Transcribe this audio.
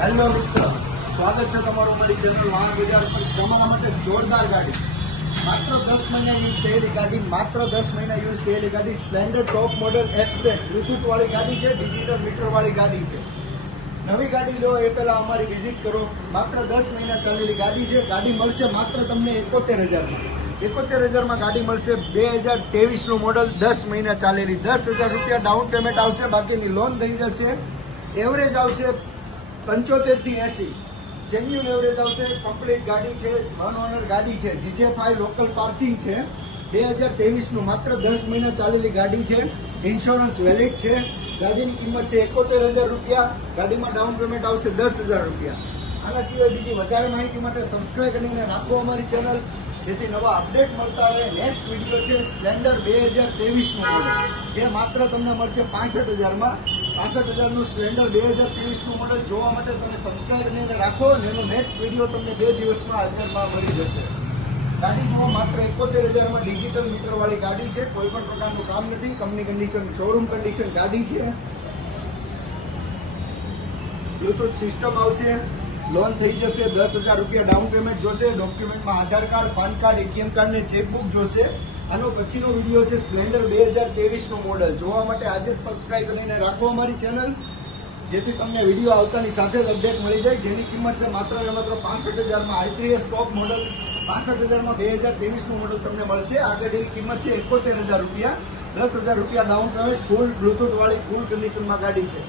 Hello મિત્ર, સ્વાગત છે તમારું મારી ચેનલ વાહન બજાર પર. તમારા માટે જોરદાર ગાડી, માત્ર 10 મહિના યુઝ થયેલી ગાડી, માત્ર 10 મહિના યુઝ થયેલી ગાડી, સ્પ્લેન્ડર ટોપ મોડેલ એક્સટેન્ટ બ્લૂટૂથ વાળી ગાડી છે, ડિજિટલ મીટર વાળી ગાડી છે. નવી ગાડી લો એ પહેલા અમારી વિઝિટ કરો. માત્ર 10 મહિના ચાલેલી ગાડી છે. ગાડી મળશે માત્ર તમને 71,000માં. 71,000માં ગાડી મળશે. 2023નું મોડલ, 10 મહિના ચાલેલી. 10,000 રૂપિયા ડાઉન પેમેન્ટ આવશે, બાકીની લોન થઈ જશે. એવરેજ આવશે 75 થી 80. જેન્યુઅન એવરેજ આવશે. કમ્પ્લીટ ગાડી છે, નોન ઓનર ગાડી છે, GJ5 લોકલ પાર્સિંગ છે. 2023નું માત્ર 10 મહિના ચાલેલી ગાડી છે. ઇન્સ્યોરન્સ વેલિડ છે. ગાડીની કિંમત છે 71,000 રૂપિયા. ગાડીમાં ડાઉન પેમેન્ટ આવશે 10,000 રૂપિયા. આના સિવાય બીજી વધારે માહિતી માટે સબસ્ક્રાઇબ કરીને રાખો અમારી ચેનલ, જેથી નવા અપડેટ મળતા રહે. નેક્સ્ટ વિડીયો છે સ્પ્લેન્ડર 2023નું મોડલ, જે માત્ર તમને મળશે 65,000માં. 65,000નું સ્પ્લેન્ડર 2023નું મોડલ જોવા માટે તમે સબસ્ક્રાઇબ કરીને રાખો, અને એનો નેક્સ્ટ વિડીયો તમને 2 દિવસમાં હાજરમાં મળી જશે. ગાડી જુઓ, માત્ર 71,000માં ડિજિટલ મીટર વાળી ગાડી છે. કોઈ પણ પ્રકારનું કામ નથી. કંપની કન્ડિશન, શોરૂમ કન્ડિશન ગાડી છે. બ્લૂટૂથ સિસ્ટમ આવશે. લોન થઈ જશે. 10,000 રૂપિયા ડાઉન પેમેન્ટ જોશે. ડોક્યુમેન્ટમાં Aadhaar card, PAN card, ATM card ને ચેકબુક જોશે. આનો પછીનો વિડીયો છે સ્પ્લેન્ડર 2023નું મોડલ. જોવા માટે આજે જ સબસ્ક્રાઇબ કરીને રાખો અમારી ચેનલ, જેથી તમને વિડીયો આવતાની સાથે જ અપડેટ મળી જાય. જેની કિંમત છે માત્ર ને માત્ર 65,000માં. i3s ટોપ મોડલ 65,000માં 2023નું મોડલ તમને મળશે. આ ગાડીની કિંમત છે 71,000 રૂપિયા. 10,000 રૂપિયા ડાઉન પેમેન્ટ, ફૂલ બ્લૂટૂથ વાળી, ફૂલ કન્ડિશનમાં ગાડી છે.